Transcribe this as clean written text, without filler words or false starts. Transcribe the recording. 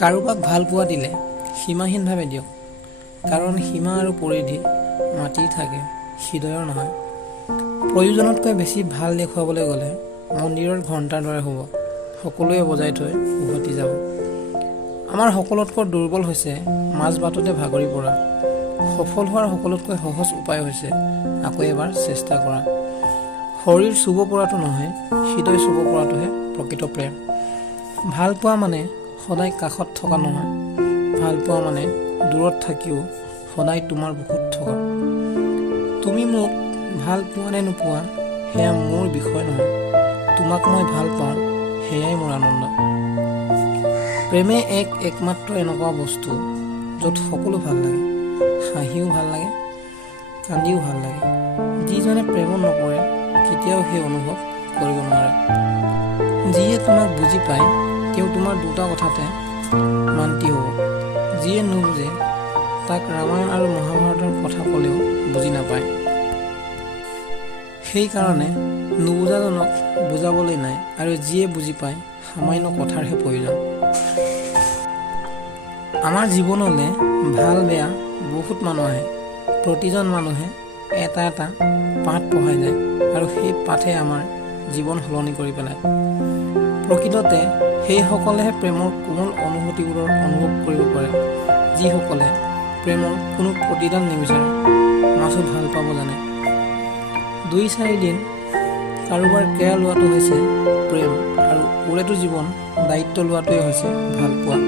কাৰোবাক ভাল পোৱা দিলে সীমাহীনভাৱে দিয়ক, কাৰণ সীমা আৰু পৰিধি মাটিৰ থাকে, হৃদয়ৰ নহয়। প্ৰয়োজনতকৈ বেছি ভাল দেখুৱাবলৈ গ'লে মন্দিৰৰ ঘণ্টাৰ দৰে হ'ব, সকলোৱে বজাই থৈ উভতি যাব। আমাৰ সকলোতকৈ দুৰ্বল হৈছে মাজ বাটতে ভাগৰি পৰা। সফল হোৱাৰ সকলোতকৈ সহজ উপায় হৈছে আকৌ এবাৰ চেষ্টা কৰা। শৰীৰ চুব পৰাটো নহয়, হৃদয় চুব পৰাটোহে প্ৰকৃত প্ৰেম। ভাল পোৱা মানে সদায় কাষত থকা নহয়, ভাল পোৱা মানে দূৰত থাকিও সদায় তোমাৰ বুকুত থকা। তুমি মোক ভাল পোৱা নে নোপোৱা সেয়া মোৰ বিষয় নহয়, তোমাক মই ভাল পাওঁ সেয়াই মোৰ আনন্দ। প্ৰেমে একমাত্ৰ এনেকুৱা বস্তু য'ত সকলো ভাল লাগে, হাঁহিও ভাল লাগে, কান্দিও ভাল লাগে। যিজনে প্ৰেমত নপৰে কেতিয়াও সেই অনুভৱ কৰিব নোৱাৰে। যিয়ে তোমাক বুজি পায় তেওঁ তোমাৰ দুটা কথাতে মান্তি হ'ব, যিয়ে নুবুজে তাক ৰামায়ণ আৰু মহাভাৰতৰ কথা ক'লেও বুজি নাপায়। সেইকাৰণে নুবুজাজনক বুজাবলৈ নাই, আৰু যিয়ে বুজি পায় সামান্য কথাৰহে প্ৰয়োজন। আমাৰ জীৱনলৈ ভাল বেয়া বহুত মানুহ আহে, প্ৰতিজন মানুহে এটা এটা পাঠ পঢ়াই যায়, আৰু সেই পাঠে আমাৰ জীৱন সলনি কৰি পেলায়। প্ৰকৃততে সেইসকলেহে প্ৰেমৰ কোমল অনুভূতিবোৰৰ অনুভৱ কৰিব পাৰে, যিসকলে প্ৰেমৰ কোনো প্ৰতিদান নিবিচাৰে, মাথো ভাল পাব জানে। 2-4 দিন কাৰোবাৰ কেয়াৰ লোৱাটো হৈছে প্ৰেম, আৰু ওৰেটো জীৱন দায়িত্ব লোৱাটোৱে হৈছে ভাল পোৱা।